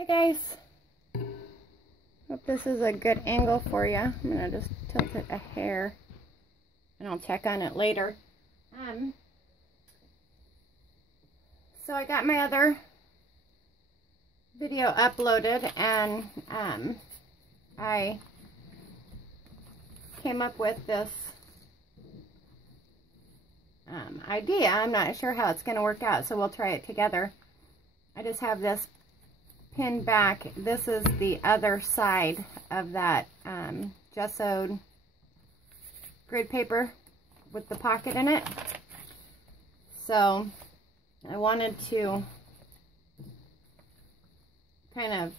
Hey guys, hope this is a good angle for you. I'm gonna just tilt it a hair and I'll check on it later. So I got my other video uploaded and I came up with this idea. I'm not sure how it's gonna work out, so we'll try it together. I just have this pinned back. This is the other side of that gessoed grid paper with the pocket in it. So I wanted to kind of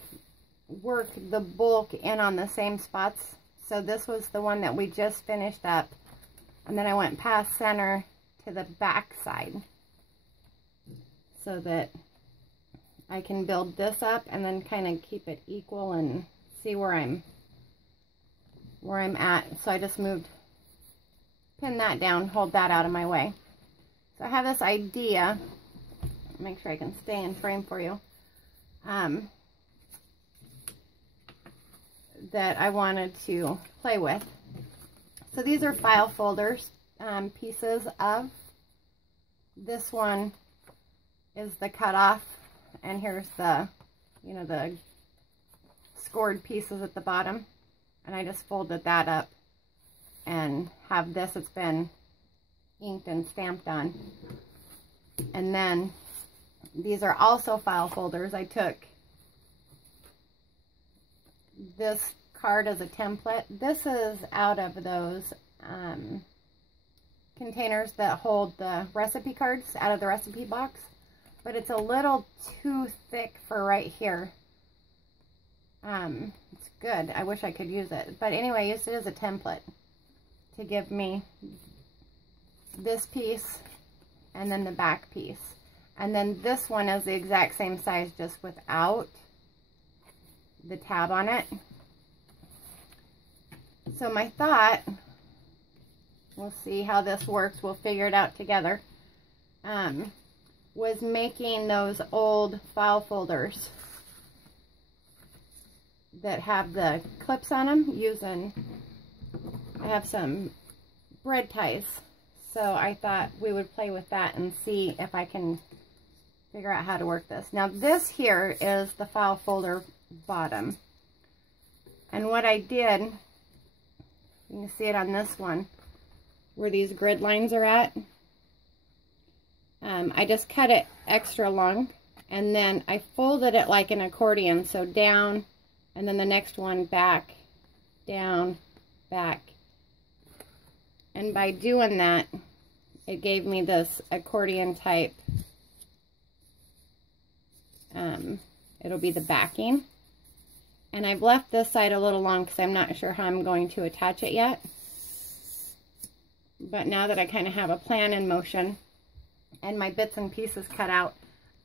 work the bulk in on the same spots. So this was the one that we just finished up, and then I went past center to the back side so that I can build this up and then kind of keep it equal and see where I'm at. So I just pin that down, hold that out of my way. So I have this idea, make sure I can stay in frame for you, that I wanted to play with. So these are file folders, pieces of. This one is the cutoff. And here's the, the scored pieces at the bottom. And I just folded that up and have this, it's been inked and stamped on. And then these are also file folders. I took this card as a template. This is out of those containers that hold the recipe cards out of the recipe box. But it's a little too thick for right here. It's good. I wish I could use it. But anyway, I used it as a template to give me this piece and then the back piece. And then this one is the exact same size, just without the tab on it. So my thought, we'll see how this works. We'll figure it out together. Was making those old file folders that have the clips on them I have some bread ties, so I thought we would play with that and see if I can figure out how to work this. Now this here is the file folder bottom, and what I did, you can see it on this one where these grid lines are at. I just cut it extra long, and then I folded it like an accordion, so down, and then the next one back, down, back. And by doing that, it gave me this accordion type, it'll be the backing. And I've left this side a little long because I'm not sure how I'm going to attach it yet. But now that I kind of have a plan in motion, and my bits and pieces cut out,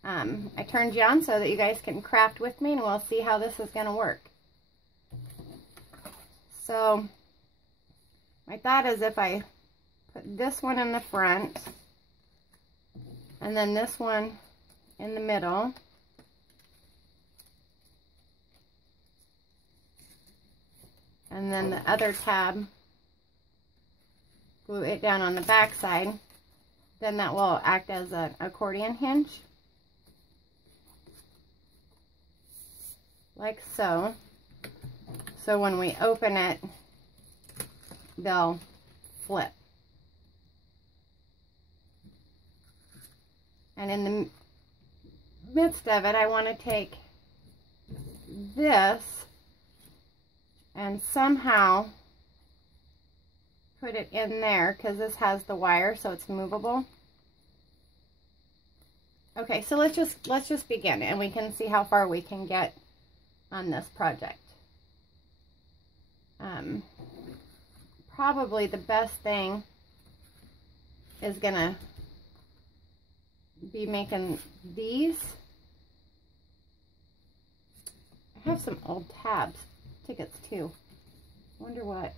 I turned you on so that you guys can craft with me, and we'll see how this is going to work. So my thought is if I put this one in the front and then this one in the middle, and then the other tab, glue it down on the back side, then that will act as an accordion hinge, like so. So when we open it, they'll flip. And in the midst of it, I want to take this and somehow put it in there, because this has the wire, so it's movable. Okay, so let's just begin, and we can see how far we can get on this project. Probably the best thing is gonna be making these. I have some old tabs, tickets too. Wonder what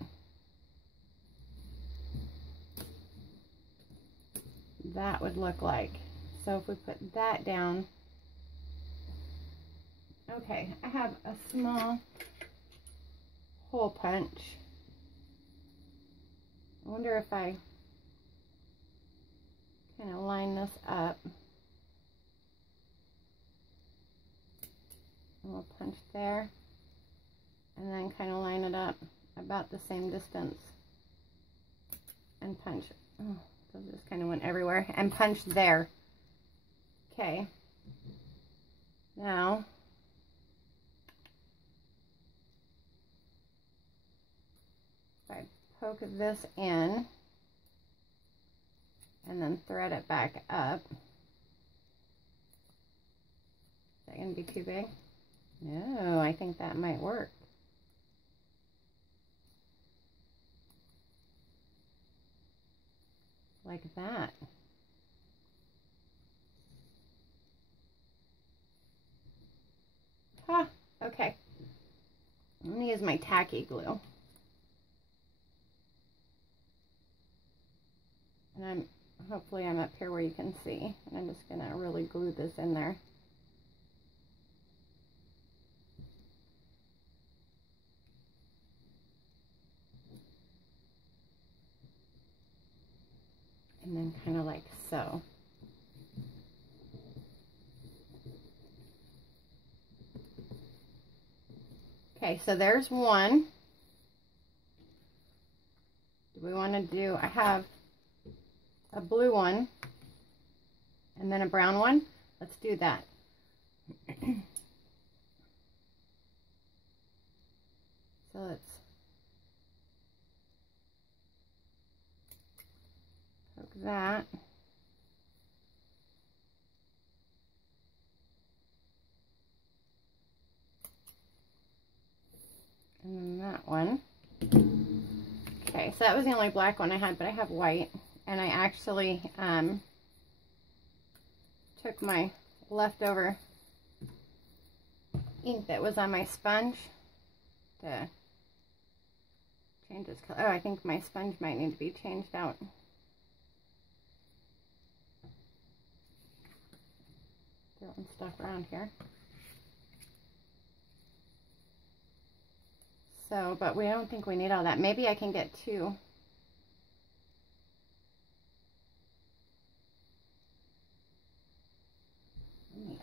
that would look like. So if we put that down Okay, I have a small hole punch. I wonder if I kind of line this up. And we'll punch there. And then kind of line it up about the same distance. And punch. Oh, those just kind of went everywhere. And punch there. Okay. Now, if I poke this in and then thread it back up, is that going to be too big? No, I think that might work. Like that. Huh, okay. I'm going to use my tacky glue. And hopefully I'm up here where you can see. And I'm just going to really glue this in there. And then kind of like so. Okay, so there's one. Do we want to do, I have a blue one and then a brown one. Let's do that. So let's poke that. And then that one. Okay, so that was the only black one I had, but I have white. And I actually took my leftover ink that was on my sponge to change its color. Oh, I think my sponge might need to be changed out. Throwing stuff around here. So, but we don't think we need all that. Maybe I can get two. Let me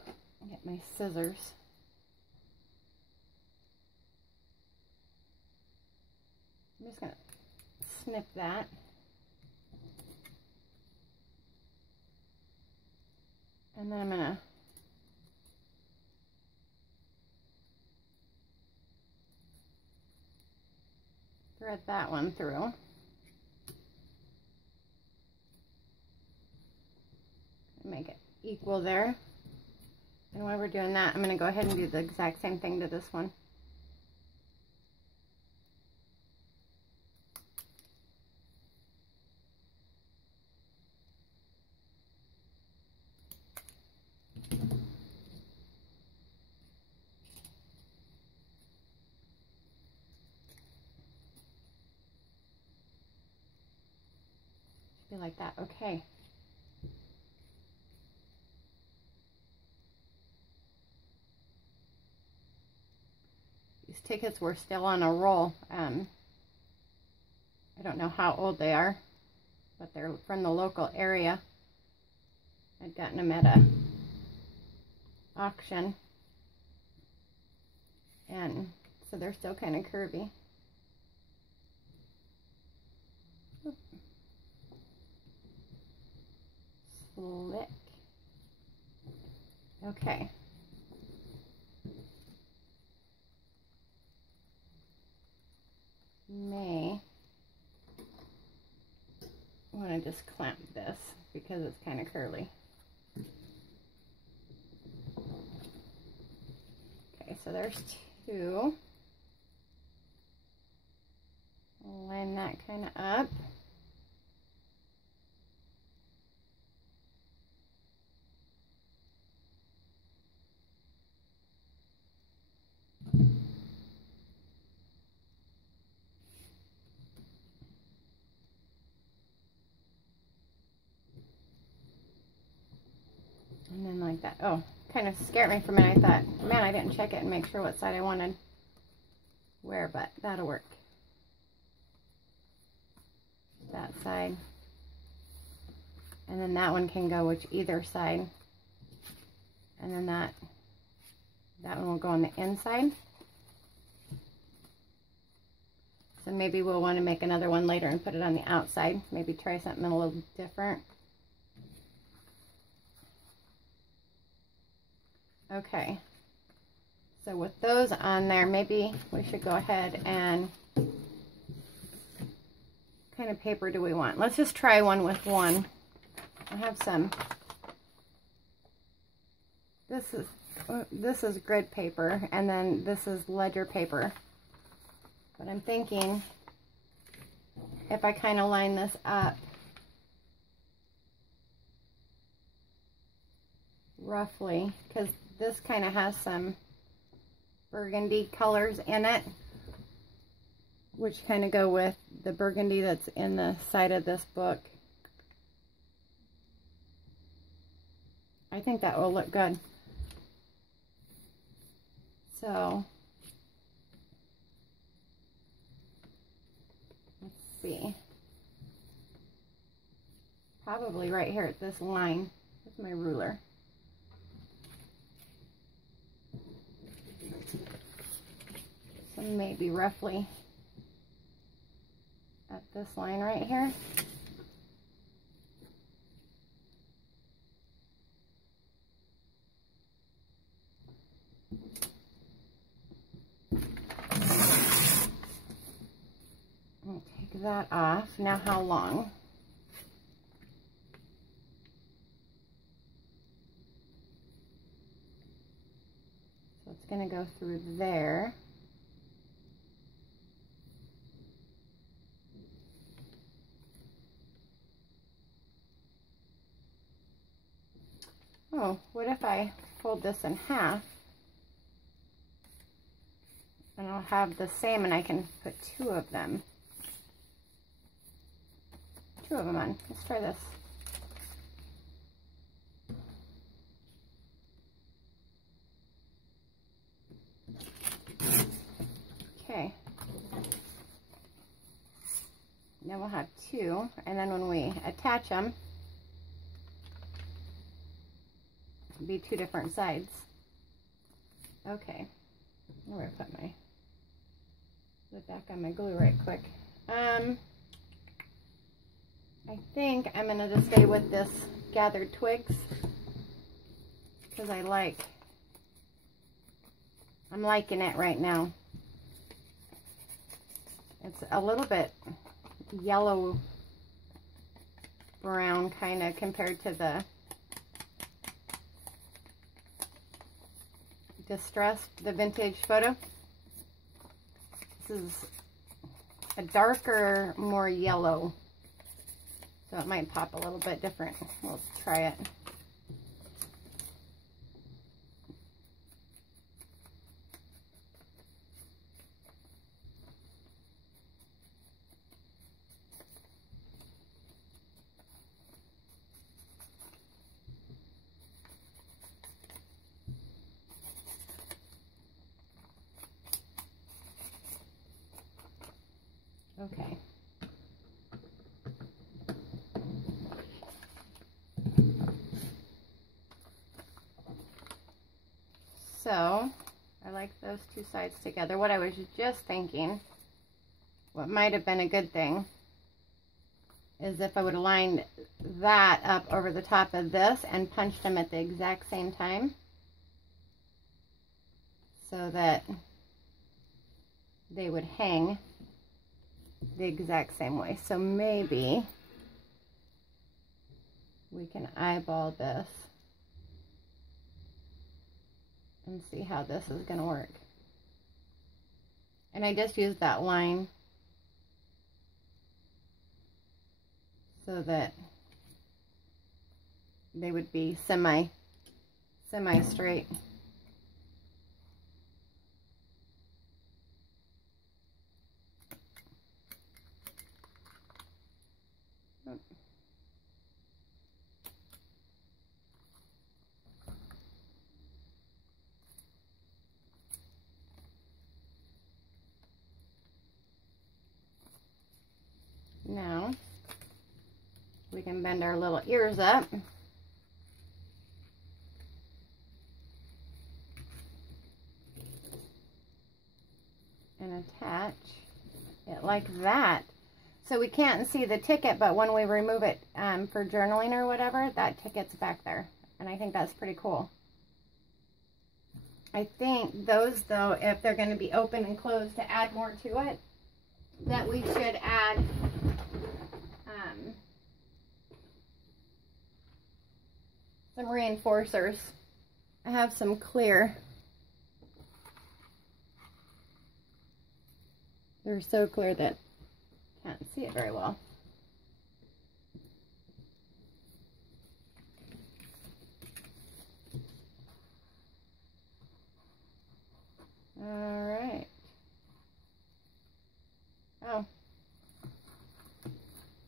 get my scissors. I'm just going to snip that. And then I'm going to thread that one through. Make it equal there. And while we're doing that, I'm going to go ahead and do the exact same thing to this one. Be like that. Okay. These tickets were still on a roll. I don't know how old they are, but they're from the local area. I'd gotten them at a auction, and so they're still kind of curvy. Slick. Okay. May want to just clamp this because it's kind of curly. Okay, so there's two. Line that kind of up. And then like that. Oh, kind of scared me for a minute. I thought, man, I didn't check it and make sure what side I wanted where, but that'll work. That side. And then that one can go with either side. And then that one will go on the inside. So maybe we'll want to make another one later and put it on the outside. Maybe try something a little different. Okay. So with those on there, maybe we should go ahead and what kind of paper do we want? Let's just try one with one. I have some. This is grid paper, and then this is ledger paper. But I'm thinking if I kind of line this up roughly, because this kind of has some burgundy colors in it, which kind of go with the burgundy that's in the side of this book. I think that will look good. So let's see. Probably right here at this line. Here's my ruler. So maybe roughly at this line right here. Take that off. Now how long? So it's going to go through there. Oh, what if I fold this in half? And I'll have the same, and I can put two of them. Two of them on. Let's try this. Okay. Now we'll have two, and then when we attach them, it'll be two different sides. Okay. I'm going to put my lid back on my glue right quick. I think I'm going to just stay with this gathered twigs because I'm liking it right now. It's a little bit yellow brown kind of compared to the distressed, the vintage photo. This is a darker, more yellow. So it might pop a little bit different. We'll try it. Okay. So, I like those two sides together. What I was just thinking, what might have been a good thing, is if I would have lined that up over the top of this and punched them at the exact same time, so that they would hang the exact same way. So maybe we can eyeball this and see how this is going to work. And I just used that line so that they would be semi-straight. can bend our little ears up. And attach it like that. So we can't see the ticket, but when we remove it for journaling or whatever, that ticket's back there. And I think that's pretty cool. I think those, though, if they're going to be open and closed to add more to it, that we should add some reinforcers. I have some clear. They're so clear that I can't see it very well. All right. Oh,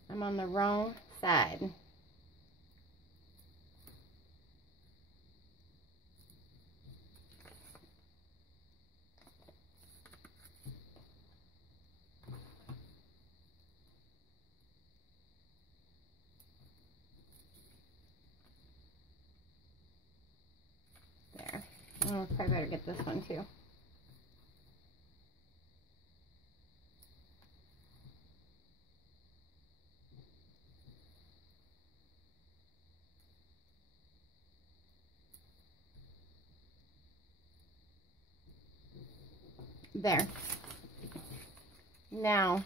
I'm on the wrong side. There. Oh, probably better get this one too. There. Now,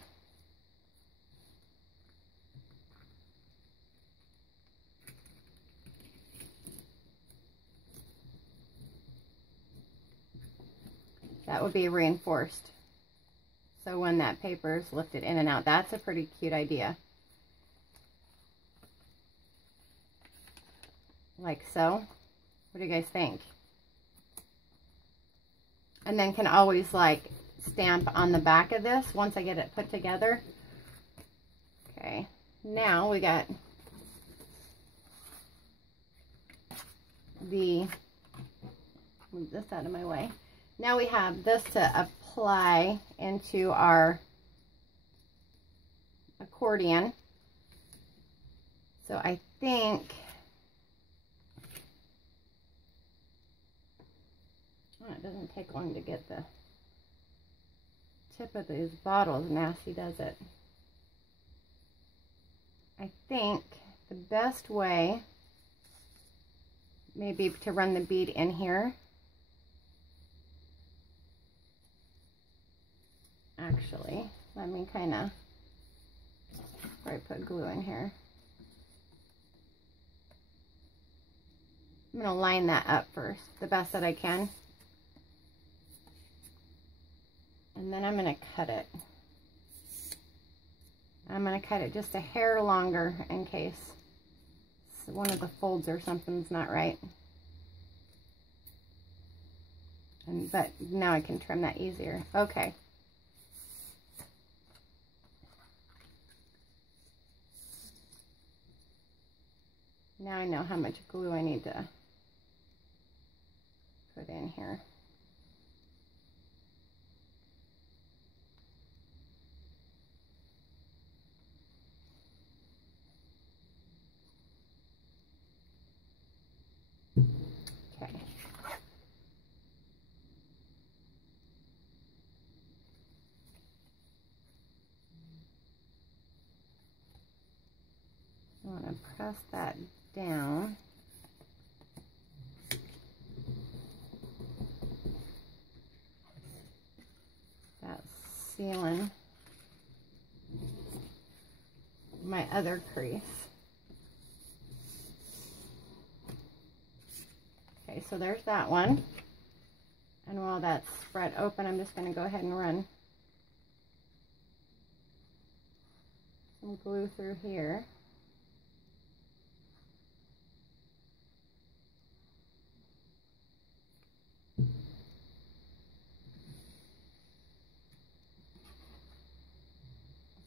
that would be reinforced. So when that paper is lifted in and out, that's a pretty cute idea. Like so. What do you guys think? And then can always like stamp on the back of this once I get it put together. Okay, now we got the, move this out of my way. Now we have this to apply into our accordion. So I think, oh, it doesn't take long to get the tip of these bottles nasty, does it? I think the best way maybe to run the bead in here. Actually, let me kind of probably put glue in here. I'm going to line that up first, the best that I can. And then I'm going to cut it. I'm going to cut it just a hair longer in case one of the folds or something's not right. But now I can trim that easier. Okay. Now I know how much glue I need to put in here. Okay. I want to press that down. That's sealing my other crease. Okay, so there's that one. And while that's spread open, I'm just going to go ahead and run some glue through here.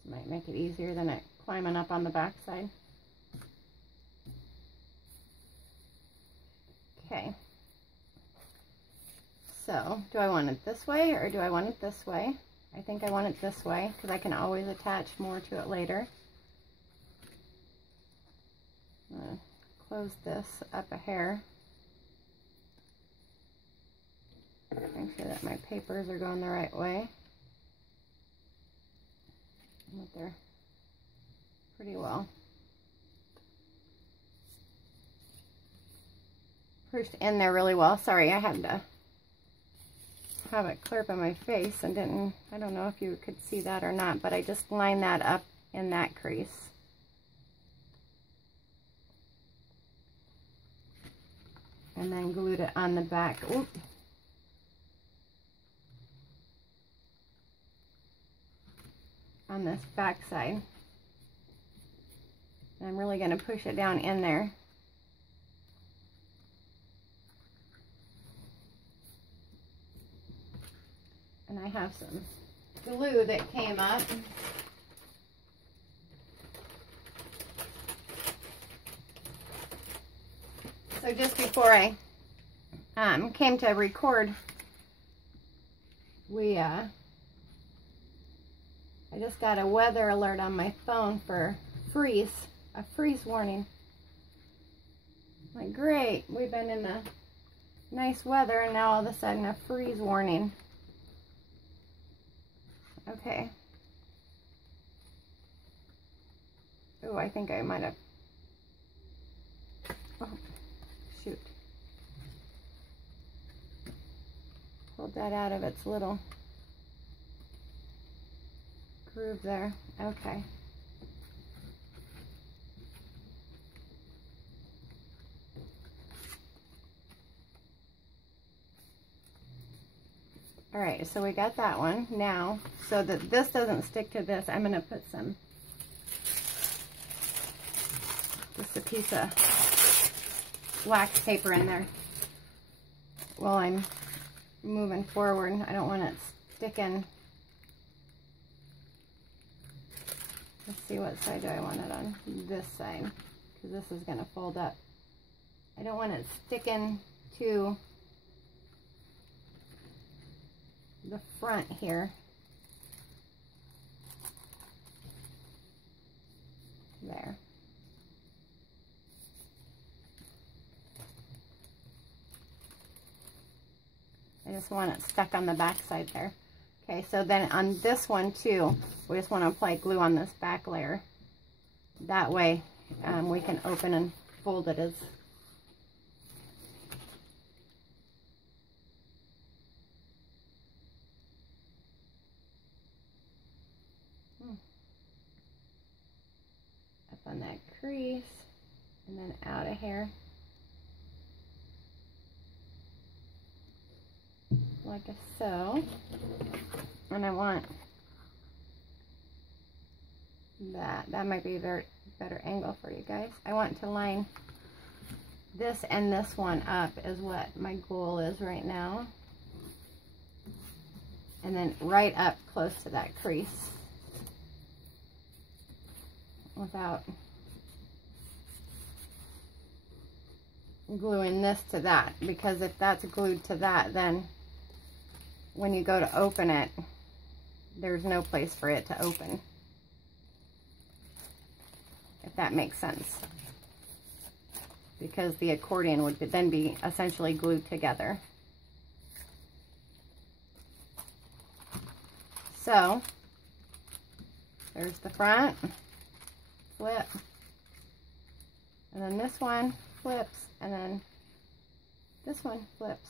Might make it easier than it climbing up on the back side. Okay. So, do I want it this way or do I want it this way? I think I want it this way because I can always attach more to it later. close this up a hair. Make sure that my papers are going the right way. But they're pretty well pushed in there really well. Sorry, I had to have it clear up on my face and I don't know if you could see that or not, but I just lined that up in that crease. And then glued it on the back. Oop. On this back side. And I'm really going to push it down in there. And I have some glue that came up. So just before I came to record, I just got a weather alert on my phone for a freeze warning. Like, great, we've been in the nice weather and now all of a sudden a freeze warning. Okay. Oh, I think I might have, oh, shoot. Pulled that out of its little groove there. Okay. All right, so we got that one. Now, so that this doesn't stick to this, I'm gonna put just a piece of wax paper in there while I'm moving forward. I don't want it sticking. Let's see, what side do I want it on? This side, because this is going to fold up. I don't want it sticking to the front here. There. I just want it stuck on the back side there. Okay, so then on this one too, we just want to apply glue on this back layer. That way we can open and fold it as up on that crease and then out of here. Like so. And I want that might be a better angle for you guys. I want to line this and this one up is what my goal is right now. And then right up close to that crease without gluing this to that, because if that's glued to that, then when you go to open it, there's no place for it to open, if that makes sense, because the accordion would then be essentially glued together. So there's the front, flip, and then this one flips, and then this one flips.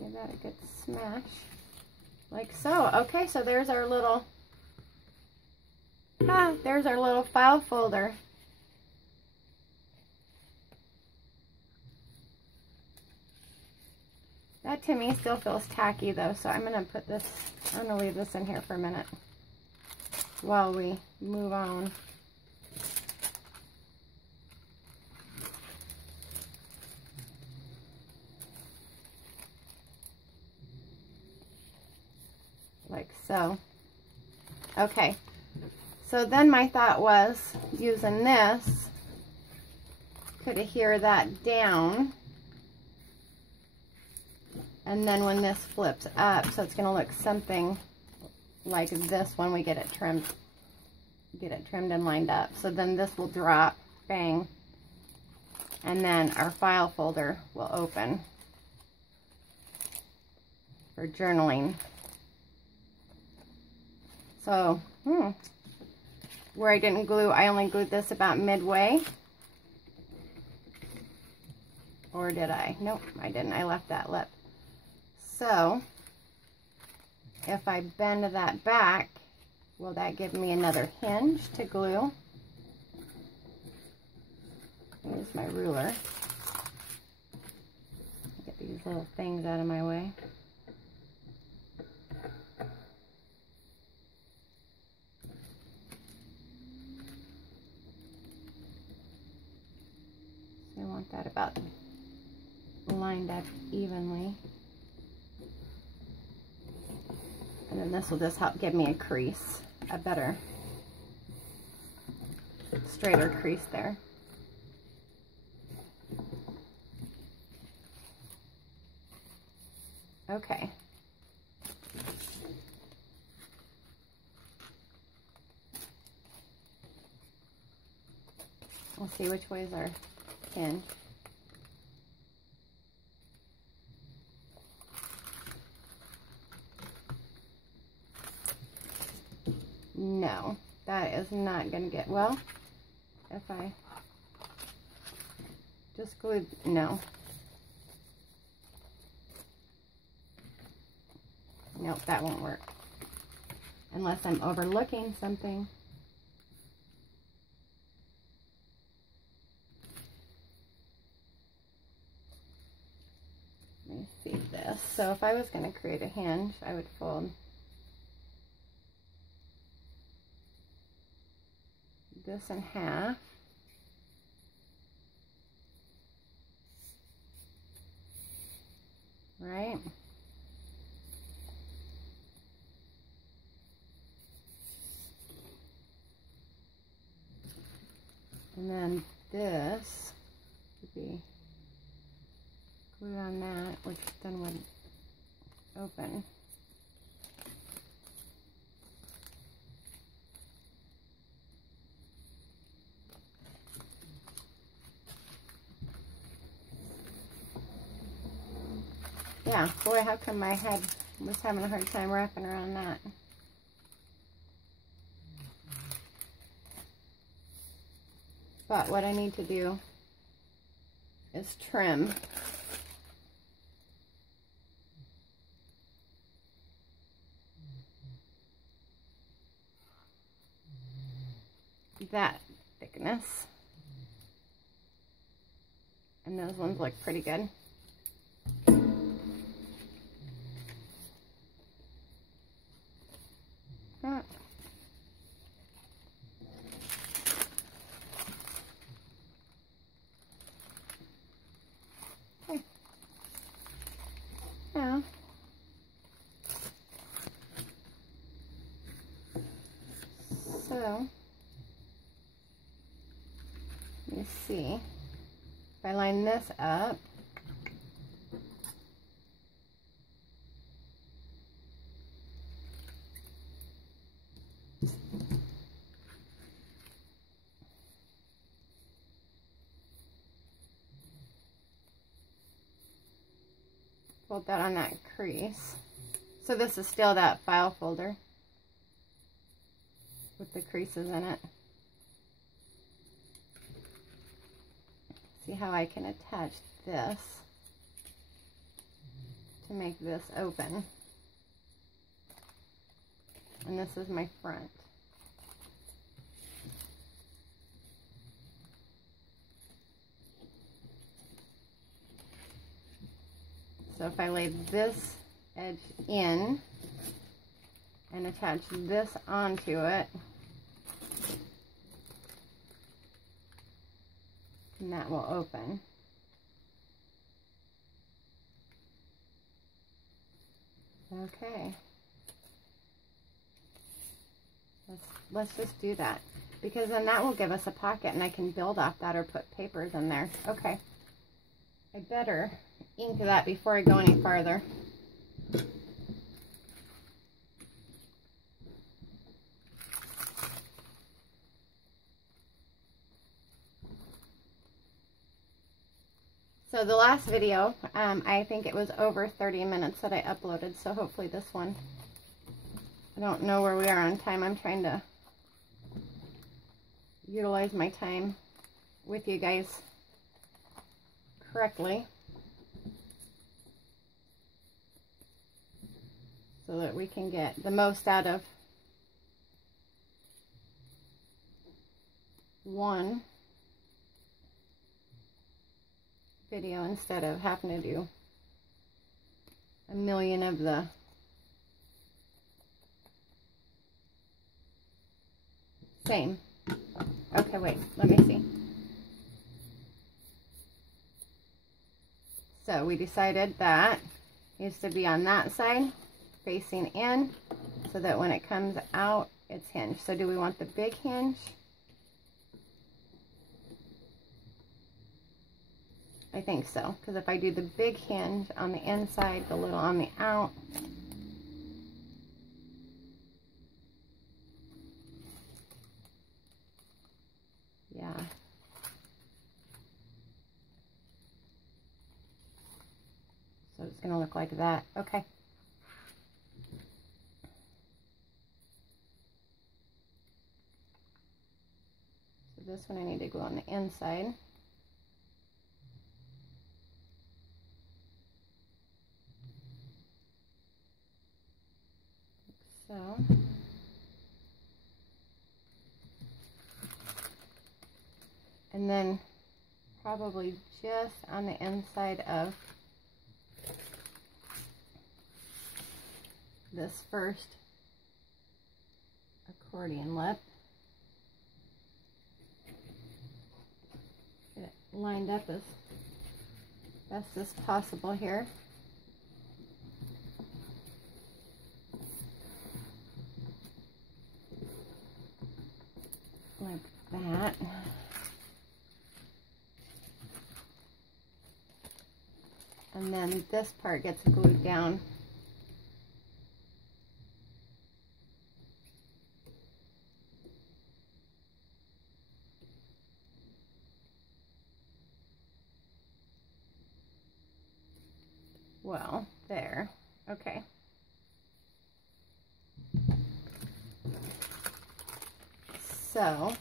Give that a good smash, like so. Okay, so there's our little, there's our little file folder. That to me still feels tacky though, so I'm gonna put this, I'm gonna leave this in here for a minute while we move on. Like so. Okay, so then my thought was using this to adhere that down, and then when this flips up, so it's going to look something like this when we get it trimmed. get it trimmed and lined up. So then this will drop, bang, and then our file folder will open for journaling. So, where I didn't glue, I only glued this about midway. Or did I? Nope, I didn't. I left that lip. So, if I bend that back, will that give me another hinge to glue? Here's my ruler. Get these little things out of my way. So I want that about lined up evenly. And then this will just help give me a crease, a better, straighter crease there. Okay. We'll see which way is our hinge. No, that is not going to get, well, if I just glued, no. Nope, that won't work. Unless I'm overlooking something. Let me see this. So if I was going to create a hinge, I would fold this in half. Right? And then this would be glued on that, which then would open. Yeah, boy, how come my head was having a hard time wrapping around that? But what I need to do is trim that thickness. And those ones look pretty good. Okay. Now, so let me see. If I line this up, fold that on that crease. So this is still that file folder with the creases in it. See how I can attach this to make this open. And this is my front. So if I lay this edge in and attach this onto it, and that will open. Okay. Let's just do that, because then that will give us a pocket and I can build off that or put papers in there. Okay. I better ink that before I go any farther. So the last video, I think it was over 30 minutes that I uploaded, so hopefully this one, I don't know where we are on time. I'm trying to utilize my time with you guys correctly so that we can get the most out of one video instead of having to do a million of the same. Okay, wait, let me see. So we decided that it needs to be on that side, facing in, so that when it comes out, it's hinged. So do we want the big hinge? I think so, because if I do the big hinge on the inside, the little on the out, yeah. So it's going to look like that. Okay. So this one I need to go on the inside. So, and then probably just on the inside of this first accordion lip. Get it lined up as best as possible here. Like that. And then this part gets glued down. Well, there. Okay. So,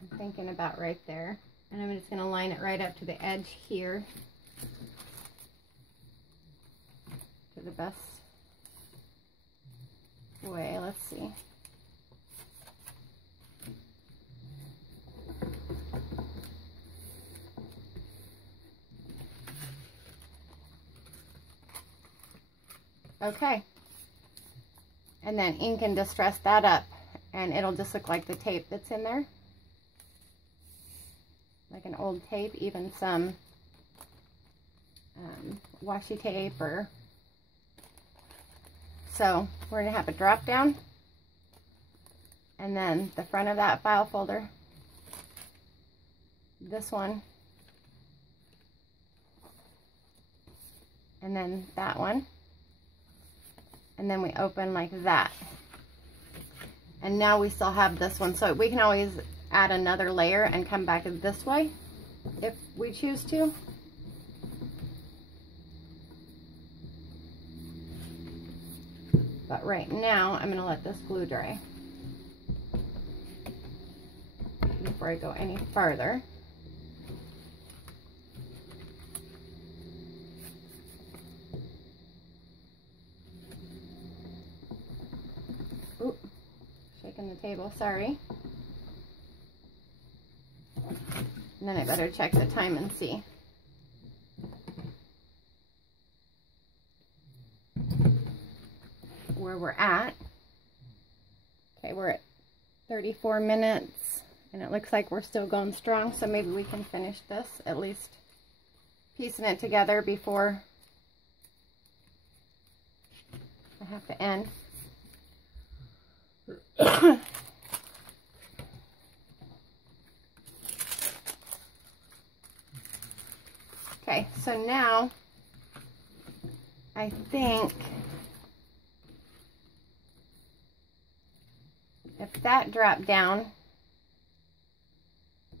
I'm thinking about right there, and I'm just going to line it right up to the edge here to the best way. Let's see. Okay. And then ink and distress that up, and it'll just look like the tape that's in there. Like an old tape, even some washi tape or... So we're going to have a drop down, and then the front of that file folder, this one, and then that one. And then we open like that. And now we still have this one. So we can always add another layer and come back this way if we choose to. But right now, I'm going to let this glue dry before I go any farther. The table, sorry. And then I better check the time and see. Where we're at. Okay, we're at 34 minutes, and it looks like we're still going strong, so maybe we can finish this, at least piecing it together before I have to end. Okay, so now I think if that dropped down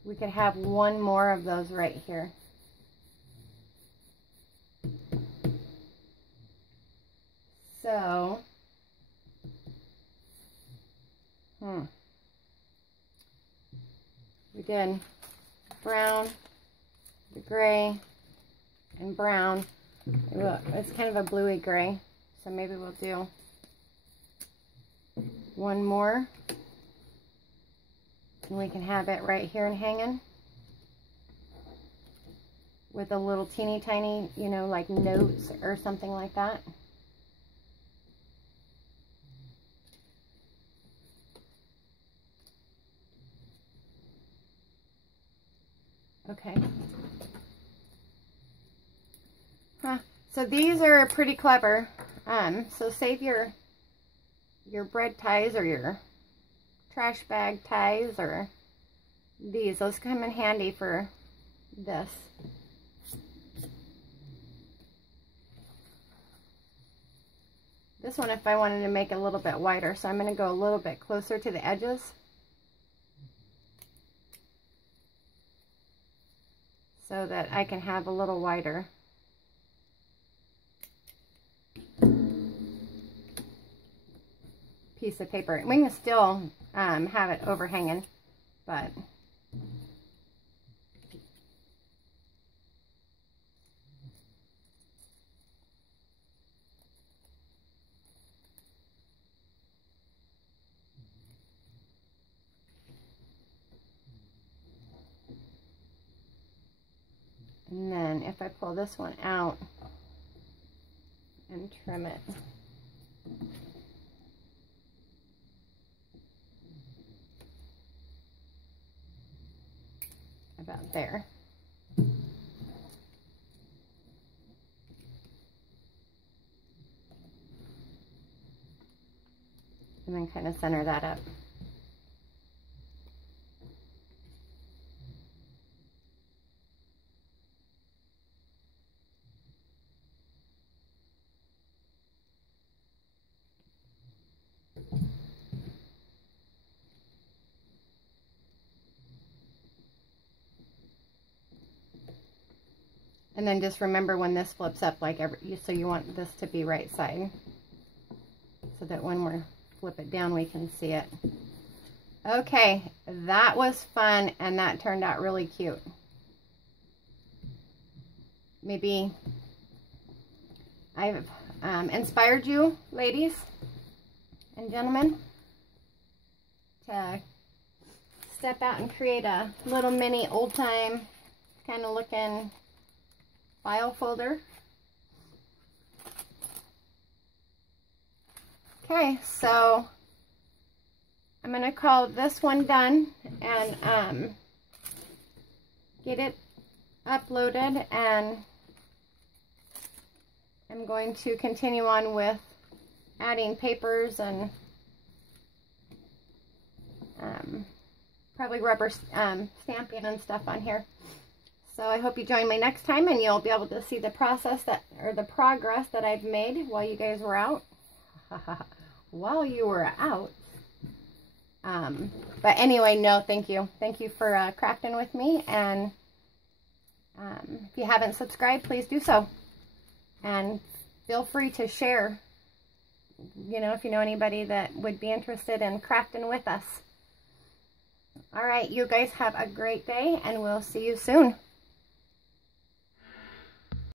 we could have one more of those right here. So, we did brown, the gray, and brown. It's kind of a bluey gray, so maybe we'll do one more, and we can have it right here and hanging with a little teeny tiny, you know, like notes or something like that. Okay. So these are pretty clever. So save your bread ties or your trash bag ties or these. Those come in handy for this. This one, if I wanted to make it a little bit wider, so I'm going to go a little bit closer to the edges, so that I can have a little wider. Piece of paper. We can still have it overhanging, but and then if I pull this one out and trim it, about there. And then kind of center that up. And then just remember when this flips up, like so you want this to be right side, so that when we flip it down, we can see it. Okay, that was fun, and that turned out really cute. Maybe I've inspired you, ladies and gentlemen, to step out and create a little mini old-time kind of looking file folder. Okay, so I'm going to call this one done and get it uploaded, and I'm going to continue on with adding papers and probably rubber stamping and stuff on here. So I hope you join me next time, and you'll be able to see the process or the progress that I've made while you guys were out. While you were out. But anyway, no, thank you. Thank you for crafting with me. And if you haven't subscribed, please do so. And feel free to share, you know, if you know anybody that would be interested in crafting with us. All right, you guys have a great day, and we'll see you soon.